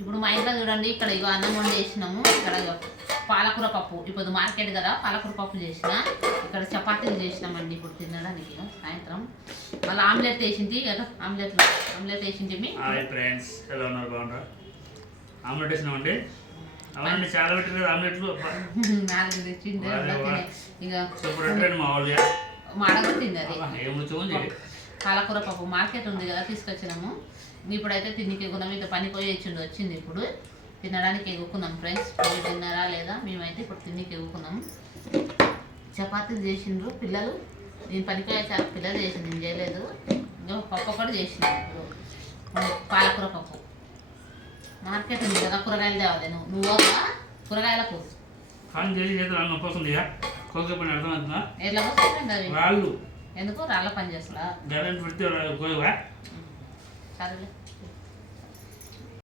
ఇప్పుడు మా ఇంట్లో చూడండి, ఇక్కడ ఇగో అన్నం వండేసినాము. ఇక్కడ పాలకూర పప్పు, ఇప్పుడు మార్కెట్ కదా, పాలకూర పప్పు చేసిన. ఇక్కడ చపాతీలు చేసినామండి ఇప్పుడు తినడానికి సాయంత్రం. మళ్ళీ ఆమ్లెట్ వేసింది కదా, ఆమ్లెట్ వేసింది. హాయ్ ఫ్రెండ్స్, ఎలా ఉన్నారు? బాగున్నారా? ఆమ్లెట్ వేసినామండి. అవునండి, చాలా పెట్టిన ఆమ్లెట్లు 4 తెచ్చింది. ఇక మా వాళ్ళు మాడగొట్టింది అది. ఏముంది పాలకూర పప్పు మార్కెట్ ఉంది కదా, తీసుకొచ్చినాము. ఇప్పుడైతే తిన్నికి ఎగున్నాము. ఇక పని పోయి వచ్చింది. ఇప్పుడు తినడానికి ఎగుకున్నాం ఫ్రెండ్స్. మీరు తిన్నారా లేదా? మేమైతే ఇప్పుడు తిన్నికి ఎగుకున్నాము. చపాతీలు చేసిండ్రు పిల్లలు. నేను పనిపోయే చాలా పిల్లలు చేసింది, నేను చేయలేదు. ఇంకా పప్పు కూడా చేసింది. పాలకూర పప్పు మార్కెట్ ఉంది కదా, కూరగాయలు తేవాలి. నువ్వు కూరగాయలకు ఎట్లా పోతుంది అది? ఎందుకు రాళ్ళ పని చేస్తా? సరేలే.